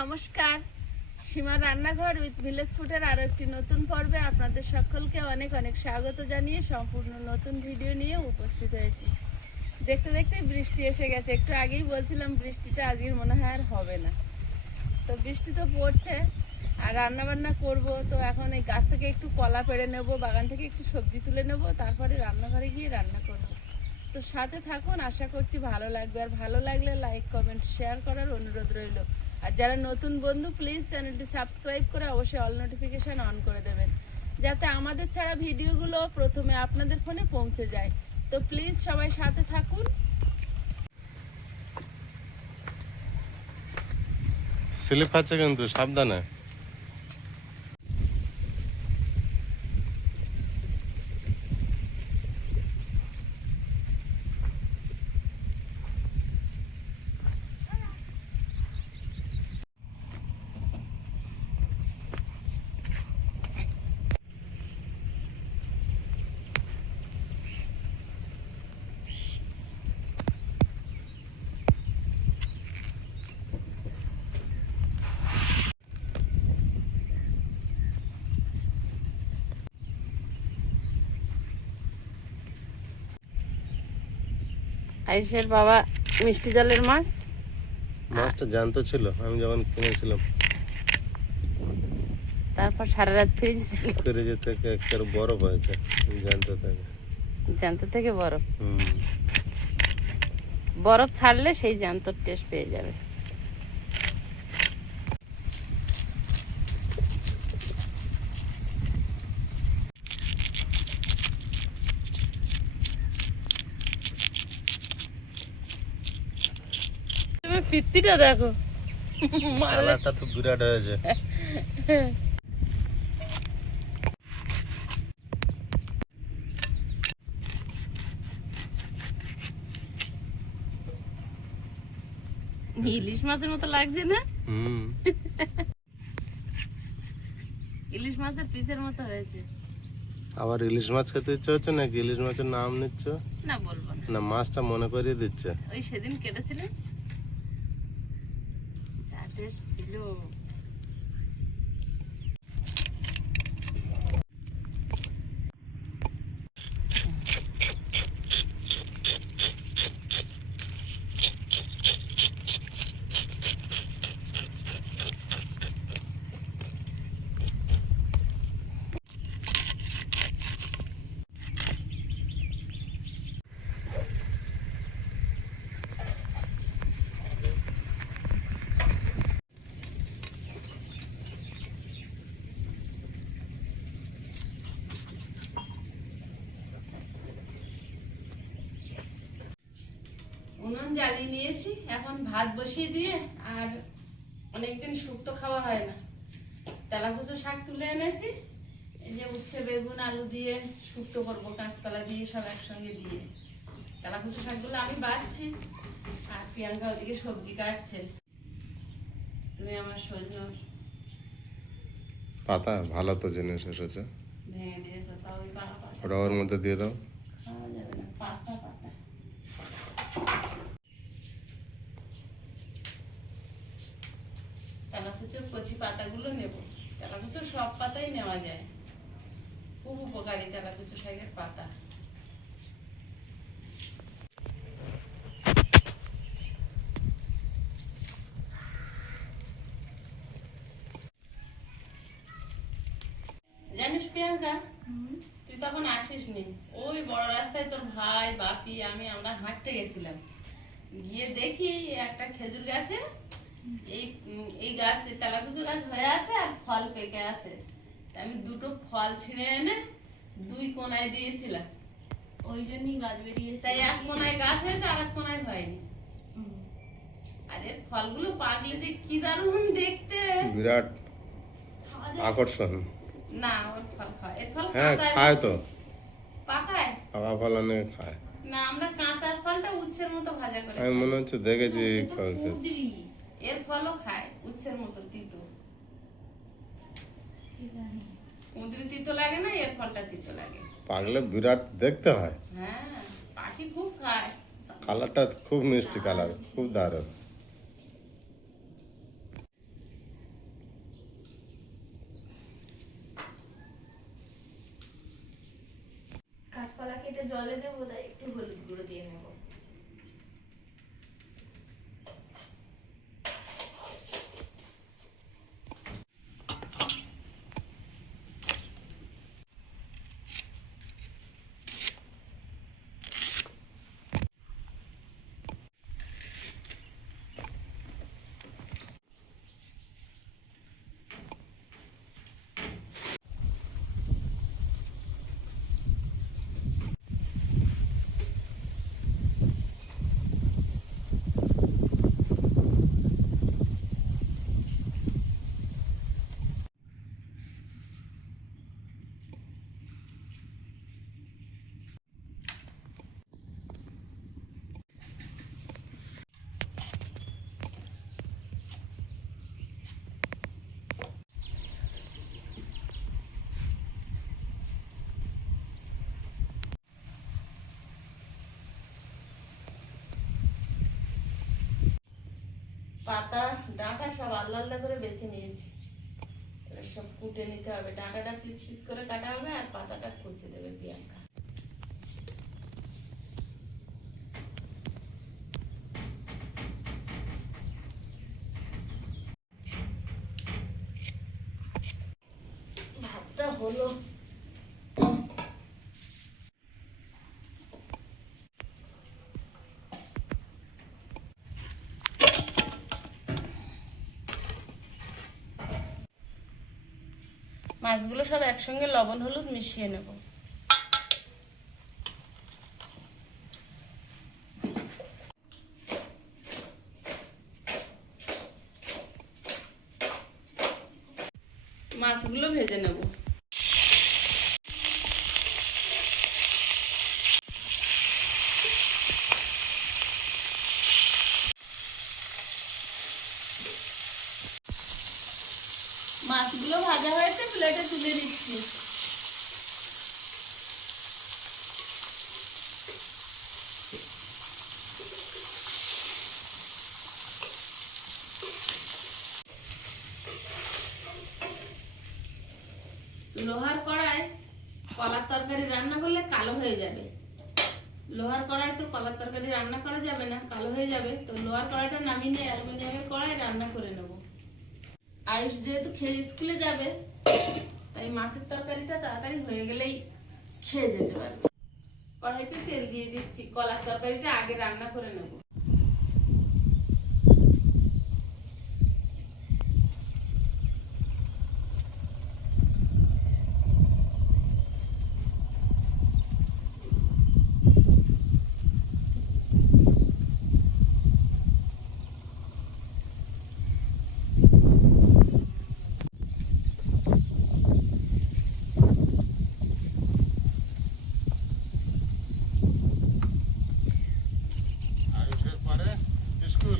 নমস্কার, সীমার রান্নাঘর উইথ ভিলেজ ফুডের আরো একটি নতুন পর্বে আপনাদের সকলকে অনেক অনেক স্বাগত জানিয়ে সম্পূর্ণ নতুন ভিডিও নিয়ে উপস্থিত হয়েছি। দেখতে দেখতে বৃষ্টি এসে গেছে। একটু আগেই বলছিলাম বৃষ্টিটা আজকের মনে হয় আর হবে না। তো বৃষ্টি তো পড়ছে আর রান্না বান্না করব। তো এখন এই গাছ থেকে একটু কলা পেড়ে নেব, বাগান থেকে একটু সবজি তুলে নেব, তারপরে রান্নাঘরে গিয়ে রান্না করব। তো সাথে থাকুন, আশা করছি ভালো লাগবে। আর ভালো লাগলে লাইক কমেন্ট শেয়ার করার অনুরোধ রইল। আর যারা নতুন বন্ধু প্লিজ চ্যানেলটি সাবস্ক্রাইব করে অবশ্যই অল নোটিফিকেশান অন করে দেবেন, যাতে আমাদের ছাড়া ভিডিওগুলো প্রথমে আপনাদের ফোনে পৌঁছে যায়। তো প্লিজ সবাই সাথে থাকুন। স্লিপ আছে কিন্তু সাবধানে। আয়ুষের বাবা মিষ্টি জলের মাছ, মাছটা জ্যান্ত ছিল আমি যখন কিনেছিলাম। তারপর সারা রাত ফ্রিজ ছিল। ফ্রিজে থেকে একটা বরফ হয়েছে জ্যান্ত থেকে। জ্যান্ত থেকে বরফ, বরফ ছাড়লে সেই জ্যান্তর টেস্ট পেয়ে যাবে। তুমি পিত্তিটা দেখো, কালারটা তো বিরাট হয়েছে। ইলিশ মাছের মতো লাগছে না? ইলিশ মাছের পিসের মতো হয়েছে। আবার ইলিশ মাছ খেতে ইচ্ছে হচ্ছে নাকি? ইলিশ মাছের নাম নিচ্ছ? না বলবো না। না, মাছটা মনে করিয়ে দিচ্ছে। ওই সেদিন কেটেছিলেন, যা টেস্ট ছিল। উনুন জ্বালিয়ে নিয়েছি, এখন ভাত বসিয়ে দিয়ে, আর অনেকদিন শুক্তো খাওয়া হয় না। তেলাকুচো শাক তুলে এনেছি, এই যে উচ্ছে বেগুন আলু দিয়ে শুক্তো করবো, কাঁচকলা দিয়ে সব একসঙ্গে দিয়ে। তেলাকুচো শাকগুলো আমি বাছছি আর প্রিয়াঙ্কা ওদিকে সবজি কাটছে। তুমি আমার সজনে পাতা ভালো তো জিনিস এসেছে, ভেঙে দিয়েছো, তাও ওই পাতা ওটা ওর মধ্যে দিয়ে দাও। খাওয়া যাবে না, পাতা পাতা। তেলাকুচোর কচি পাতাগুলো নেব। তেলাকুচোর সব পাতাই নেওয়া যায়, খুব উপকারী তেলাকুচো শাকের পাতা। জানিস প্রিয়াঙ্কা, তুই তখন আসিস নি। ওই বড় রাস্তায় তোর ভাই বাপি আমি আমরা হাঁটতে গেছিলাম, গিয়ে দেখি একটা খেজুর গাছে এই গাছ তেলাকুচো গাছ হয়ে আছে আর ফল পেকে আছে। আমি দুটো ফল ছিঁড়ে এনে দুই কোনায় দিয়েছিলাম, ওই জন্যই গাছ বেরিয়েছে। তাই এক কোনায় গাছ হয়েছে আর এক কোনায় হয়নি। আর এর ফলগুলো পাকলে যে কি দারুণ দেখতে, বিরাট আকর্ষণ। না ওর ফল খায়, এর ফল হ্যাঁ কাঁচায় খায় তো, পাকায় পাকা ফল অনেক খায়। না, আমরা কাঁচার ফলটা উচ্ছের মতো ভাজা করে আমি খাই। মনে হচ্ছে দেখেছি সে তো ফল খেতে। কুঁদরি, এর ফলও খায় উচ্ছের মতো তিতো। কি জানি। কুঁদরি তিতো লাগে না, এর ফলটা তিতো লাগে। পাকলে বিরাট দেখতে হয়। হ্যাঁ, পাখি খুব খায়। কালারটা খুব মিষ্টি কালার, খুব দারুণ। কাঁচকলা কেটে জলে দেবো, তাই একটু হলুদ গুঁড়ো দিয়ে নেবো। পাতা ডাঁটা সব আলাদা আলাদা করে বেছে নিয়েছি। এবার সব কুটে নিতে হবে। ডাঁটাটা পিস পিস করে কাটা হবে আর পাতাটা কুচে দেবে প্রিয়াঙ্কা। ভাতটা হলো। মাছগুলো সব একসঙ্গে লবণ হলুদ মিশিয়ে নেব। মাছগুলো ভেজে নেব। মাছগুলো ভাজা হয়েছে, প্লেটে তুলে দিচ্ছি। লোহার কড়াই কলার তরকারি রান্না করলে কালো হয়ে যাবে। লোহার কড়াই তো কলার তরকারি রান্না করা যাবে না, কালো হয়ে যাবে। তো লোহার কড়াইটা নামিয়ে নিয়ে অ্যালুমিনিয়ামের কড়াই রান্না করে নেব। আয়ুষ যেহেতু খেয়ে স্কুলে যাবে, তাই মাছের তরকারিটা তাড়াতাড়ি হয়ে গেলেই খেয়ে যেতে পারবে। কড়াইতে তেল দিয়ে দিচ্ছি। কলার তরকারিটা আগে রান্না করে নেব। আয়ুষের পরে স্কুল,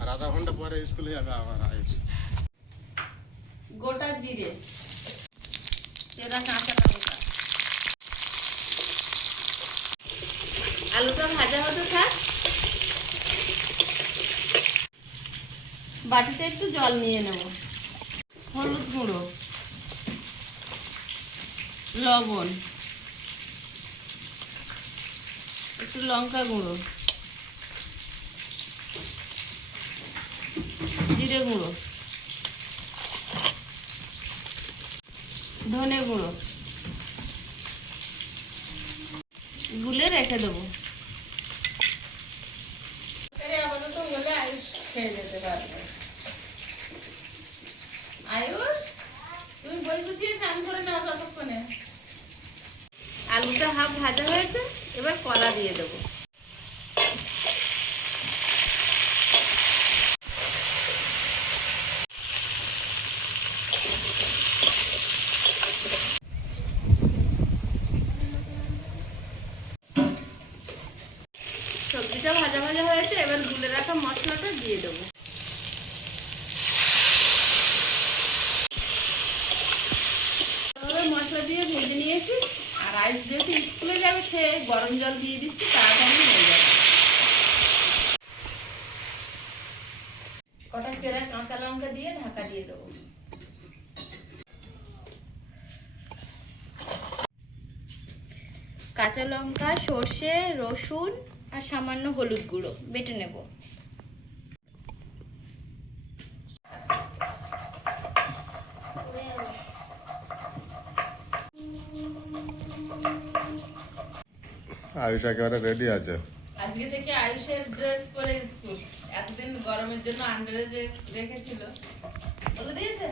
আর আধা ঘন্টা পরে স্কুলে যাবে আবার আয়ুষ। গোটা জিরে, চেরা কাঁচা লঙ্কা, আলুটা ভাজা হতে থাক। বাটিতে একটু জল নিয়ে নেব। হলুদ গুঁড়ো, লবণ, একটু লঙ্কা গুঁড়ো, জিরে গুঁড়ো, ধনে গুঁড়ো গুলে রেখে দেবো। আপাতত হলে আয়ুষ খেয়ে যেতে পারবে। আয়ুষ, তুমি বই গুছিয়ে স্নান করে নাও ততক্ষণে। আলুটা হাফ ভাজা হয়েছে, এবার কলা দিয়ে দেবো। সবজিটা ভাজা ভাজা হয়েছে, এবার গুলে রাখা মশলাটা দিয়ে দেবো। মশলা দিয়ে ভেজে নিয়েছি। আর আইস যেহেতু স্কুলে যাবে, খেয়ে গরম জল দিয়ে দিচ্ছি, তাড়াতাড়ি হয়ে যাবে। কটা চেরা কাঁচা লঙ্কা দিয়ে ঢাকা দিয়ে দেবো। কাঁচা লঙ্কা, সর্ষে, রসুন আর সামান্য হলুদ গুঁড়ো বেটে নেব। আয়ুষ একেবারে রেডি আছে। আজকে থেকে আয়ুষের ড্রেস পরে স্কুল। এতদিন গরমের জন্য আন্ডারে যে রেখেছিল বলে দিয়েছে।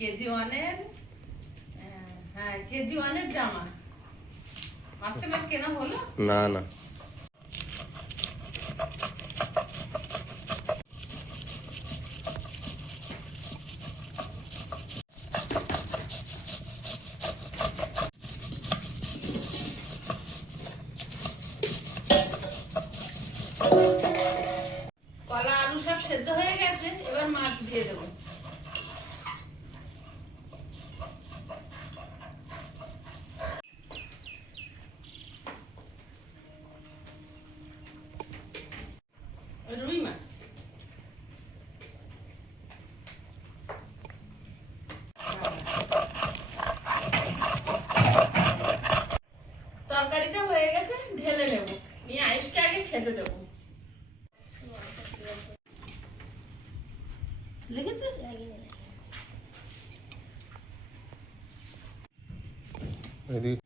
কেজি ওয়ানের, হ্যাঁ কেজি ওয়ানের জামা মাঝখানে কেনা হলো। না না, কলা আলু সব সেদ্ধ হয়ে গেছে, এবার মাছ দিয়ে দেবো। রুই মাছ তরকারিটা হয়ে গেছে, ঢেলে নেব, নিয়ে আয়ুষকে আগে খেতে দেবো। লেগেছে? এদিকে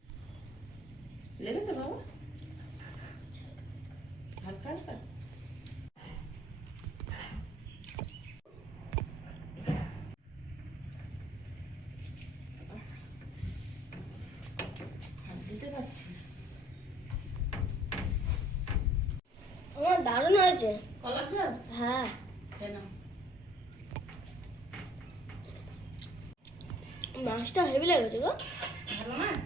লেগেছে বাবা? হালকা হালকা। হাত দিতে পারছি না। আমার দারুণ হয়েছে। কলার ঝাল? হ্যাঁ, কেন? মাছটা হেভি লেগেছে গো। ভালো মাছ?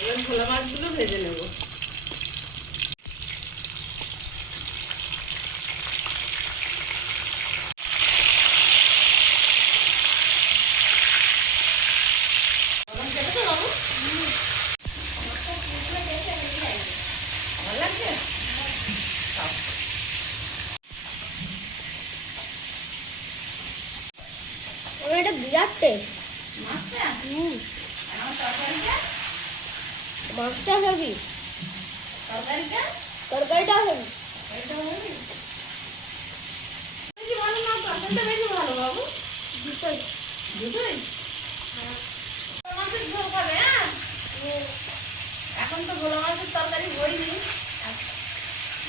এবার ভোলা মাছগুলো ভেজে নেব। লবণ কেটেছো বাবু? ভালো লাগছে? খাও। আমার এটা বিরাট টেস্ট। মাছটা? আর আমার তরকারিটা? মাছটা হেভি, তরকারিটা? তরকারিটাও হেভি। এটাও হেভি। বেশি ভালো না, তরকারিটা বেশি ভালো বাবু। দুটোই। দুটোই? মাছের ঝোল খাবে, হ্যাঁ? এখন তো ভোলা মাছের তরকারি হয়নি,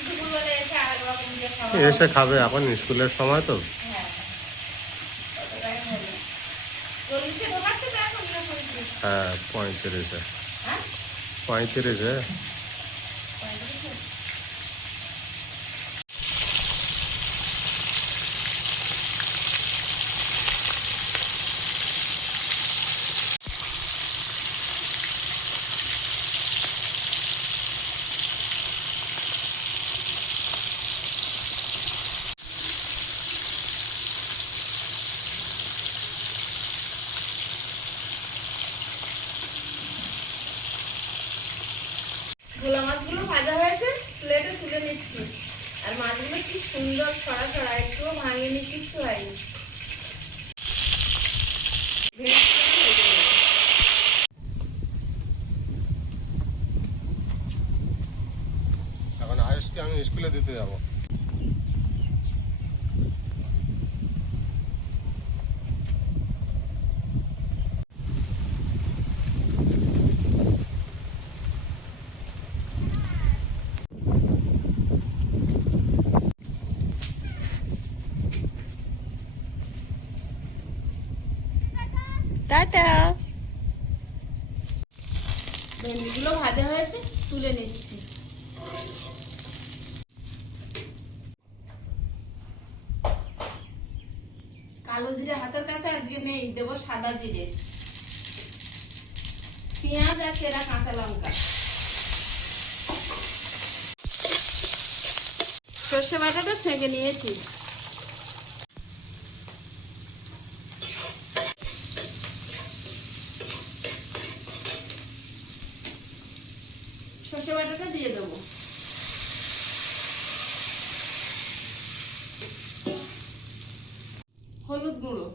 দুপুরবেলা এসে আর রকম দিয়ে খাওয়া হবে। এসে খাবে, এখন স্কুলের সময় তো। হ্যাঁ, ততটাই হবে। 40-এ ঢোকাচ্ছে তো এখন না 35? হ্যাঁ 35-এ। হ্যাঁ 35-এ। 35-এ? ভোলা মাছগুলো ভাজা হয়েছে, প্লেটে তুলে নিচ্ছি। আর মাছগুলো কি সুন্দর ছড়া ছড়া, একটুও ভাঙেনি, কিচ্ছু হয়নি। ভেজে ভেজে নেবো। এখন আয়ুষকে আমি স্কুলে দিতে যাবো। টাটা। ভেন্ডিগুলো ভাজা হয়েছে, তুলে নিচ্ছি। কালো জিরে হাতের কাছে আজকে নেই, দেবো সাদা জিরে, পেঁয়াজ আর চেরা কাঁচা লঙ্কা। সর্ষে বাটাটা ছেঁকে নিয়েছি। সর্ষে বাটাটা দিয়ে দেবো। হলুদ গুঁড়ো,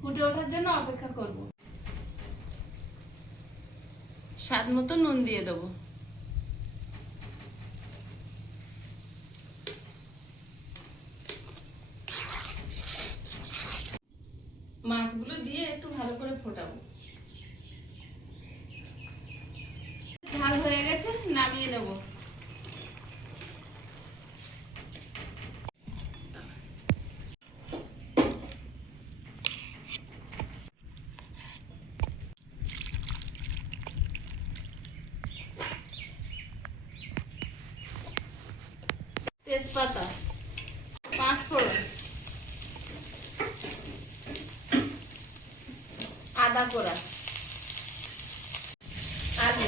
ফুটে ওঠার জন্য অপেক্ষা করব। স্বাদ মতো নুন দিয়ে দেবো। মাছগুলো দিয়ে একটু ভালো করে ফোটাবো। ঝাল হয়ে গেছে, নামিয়ে নেব। তেজপাতা, 5 ফোড়ন, আদা কোড়া, আলু,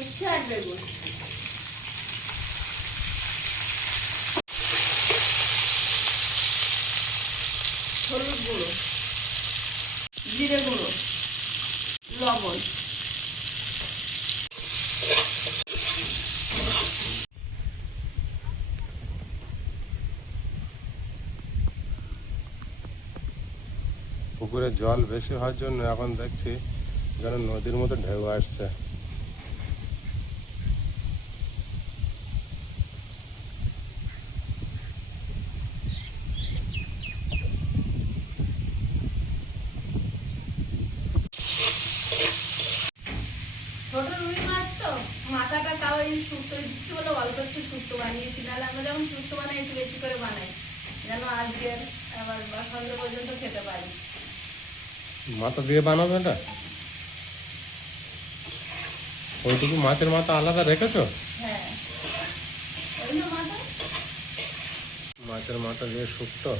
উচ্ছে আর বেগুন, হলুদ গুঁড়ো, জিরে গুঁড়ো, লবণ, পুকুরে জল বেশি হওয়ার জন্য এখন দেখছি যেন নদীর মতো ঢেউ আসছে। ছোট রুই মাছ তো মাথাটা তাও এই শুক্তো দিচ্ছি বলে অল্প একটু শুক্তো বানিয়েছি, নাহলে আমরা যখন শুক্তো বানাই একটু বেশি করে বানাই, যেন আজকের আবার বা সন্ধ্যে পর্যন্ত খেতে পারি। মাথা দিয়ে বানাবে এটা? ওইটুকু মাছের মাথা আলাদা রেখেছো? হ্যাঁ, ওই না মাথা। মাছের মাথা দিয়ে শুক্তো।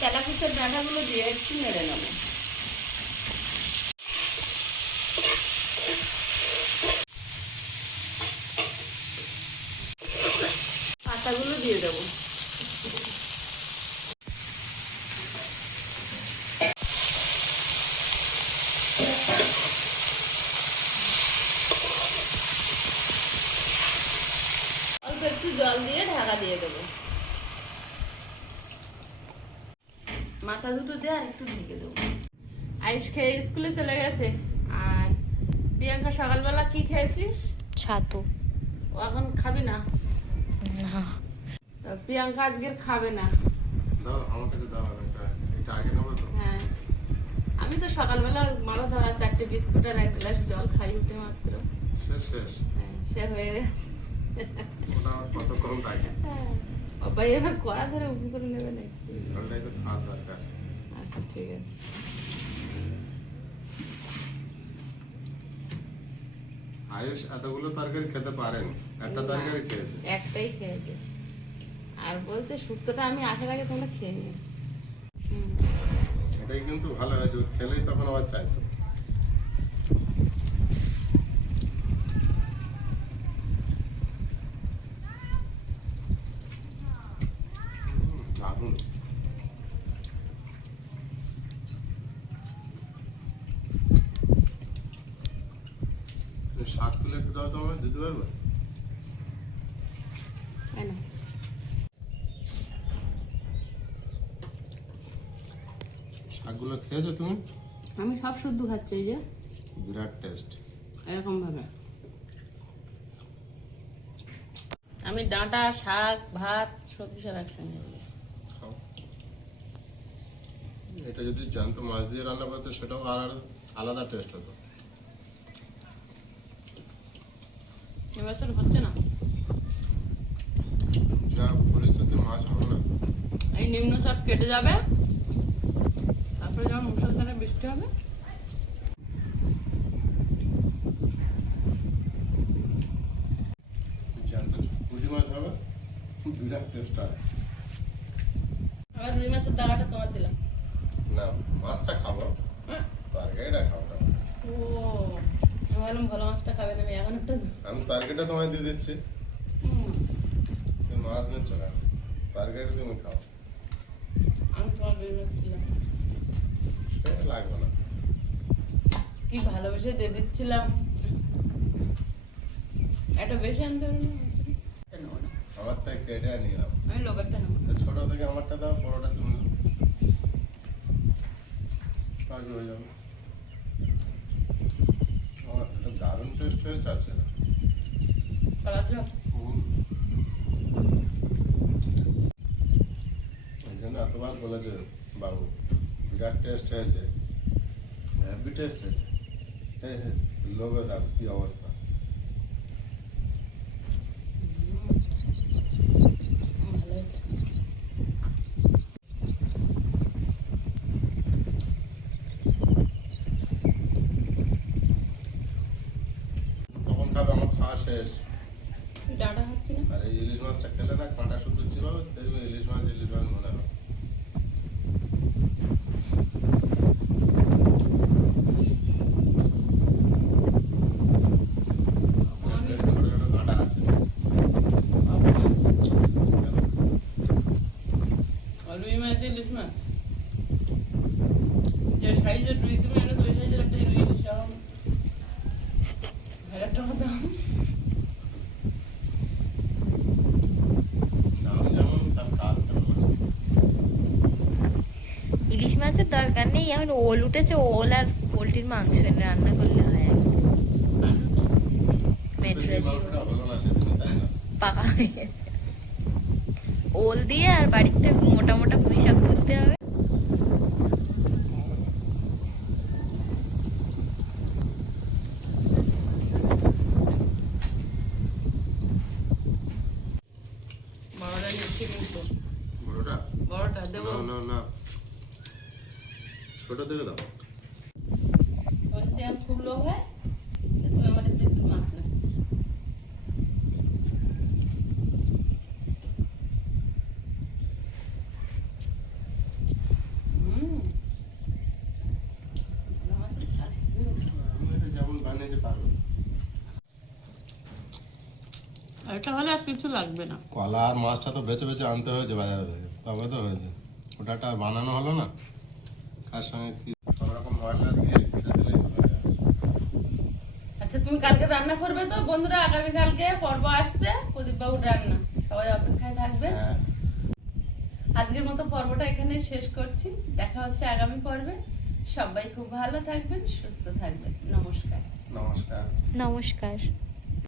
তেলাকুচের ডাঁটাগুলো দিয়ে একটু নেড়ে নেব। পাতাগুলো দিয়ে দেবো। অল্প একটু জল দিয়ে ঢাকা দিয়ে দেবো। মাথা দুটো দিয়ে আর একটু ঢেকে দেবো। আইস খেয়ে স্কুলে চলে গেছে। আর প্রিয়াঙ্কা সকালবেলা কি খেয়েছিস? ছাতু। ও এখন খাবি না? না, তো প্রিয়াঙ্কা আজকের খাবে না। দাও আমার কাছে দাও, এটা আগে নেবো তো। হ্যাঁ, আমি তো সকালবেলা মারো ধরা 4টে বিস্কুট আর 1 গ্লাস জল খাই উঠে মাত্র। শেষ শেষ। হ্যাঁ, সে হয়ে গেছে। ওটা আমার কতক্ষণ লাগে? হ্যাঁ, বাবাই এবার কড়া ধরে উঠে করে নেবে নাকি? জলটাই তো খাওয়া দরকার। আচ্ছা ঠিক আছে। আয়ুষ এতগুলো তরকারি খেতে পারেনি, একটা তরকারি খেয়েছে। একটাই খেয়েছে, আর বলছে শুক্তোটা আমি আসার আগে তোমরা খেয়ে নিও। এটাই কিন্তু ভালো হয়েছে, ও খেলেই তখন আবার চাইতো। দারুণ। শাক তুলে একটু দাও তো, আমার দিতে পারবে? কেন? শাকগুলো খেয়েছো তুমি? আমি সব শুদ্ধ খাচ্ছি, এই যে বিরাট টেস্ট। এরকম ভাবে আমি ডাঁটা, শাক, ভাত, সবজি সব একসঙ্গে খাই। খাও। এটা যদি জ্যান্ত মাছ দিয়ে রান্না করতে সেটাও আর আলাদা টেস্ট হতো। এবছর হচ্ছে না, যা পরিস্থিতি মাছ হবে না। এই নিম্নচাপ কেটে যাবে, তারপরে যখন মুষলধারে বৃষ্টি হবে জ্যান্ত পুঁটি মাছ হবে, বিরাট টেস্ট হয়। আমার রুই মাছের দাগাটা তোমার দিলাম। না, মাছটা খাবো, তরকারিটা খাবো না। ও, আমি ভাবলাম ভালো মাছটা খাবে তুমি, এখন একটা আমি তরকারিটা তোমায় দিয়ে দিচ্ছি। মাছ নিচ্ছ না, তরকারি তুমি খাও, আমি তোমার বিজনেস দিলাম সে লাগবে না। কি ভালোবেসে দিয়ে দিচ্ছিলাম, একটা বেশি আনতে পারো না? এটা নেবো না, আমার থেকে কেটে নিয়ে নাও। আমি লোকেরটা নেবো। তো ছোট থেকে আমারটা দাও, বড়টা তুমি নাও। কাজ হয়ে যাবে। আমার এটা দারুণ টেস্ট হয়েছে আছে না। কলা চপ এই জন্য এতবার বলেছে বাবু, বিরাট টেস্ট হয়েছে, হ্যাভি টেস্ট হয়েছে। হ্যাঁ হ্যাঁ, লোভে দাম কি অবস্থা। ভালো হয়েছে। কখন খাবে? আমার খাওয়া শেষ। ডাটা হচ্ছে না। আর এই ইলিশ মাছটা খেলে না, কাঁটা শুধু চিবাবে, দেখবে ইলিশ মাছ মনে হবে। বেশ ছোট ছোট কাঁটা আছে। রুই মাছ দিয়ে ইলিশ মাছ, যে সাইজের রুই তুমি এনেছো ওই সাইজের একটা ইলিশ এখন 1000 টাকা দাম। দাম যেমন তার কাজ তেমন। ইলিশ মাছের দরকার নেই, এখন ওল উঠেছে, ওল আর পোলট্রির মাংস এনে রান্না করলে হয় মেট্রোজি মাংসটা হলো না সেদিন, তাই না? পাকা হয়ে গেছে। ওল দিয়ে আর বাড়িতে মোটা মোটা পুঁই শাক তুলতে হবে। বড়টা নিচ্ছি কিন্তু, বড়টা? বড়টা দেবো। না না না, ছোট থেকে দাও। তোমার যদি আর খুব লোভ হয় তো তুমি আমার একটু একটু মাছ নেবে। ভালো মাছের ঝাল হেবি হয়েছে। আমি এটা যেমন বানিয়েছি পারবো। আর এটা হলে আর কিছু লাগবে না। কলা আর মাছটা তো বেছে বেছে আনতে হয়েছে বাজারে থেকে, তবে তো হয়েছে। ওটাটা বানানো হলো না, কার সঙ্গে কি সব রকম মশলা দিয়ে কেটে দিলেই হয়ে যাবে। আচ্ছা তুমি কালকে রান্না করবে তো বন্ধুরা? আগামীকালকে পর্ব আসছে প্রদীপ বাবুর রান্না, সবাই অপেক্ষায় থাকবে। হ্যাঁ, আজকের মতো পর্বটা এখানে শেষ করছি, দেখা হচ্ছে আগামী পর্বে। সবাই খুব ভালো থাকবেন, সুস্থ থাকবেন। নমস্কার। নমস্কার। নমস্কার।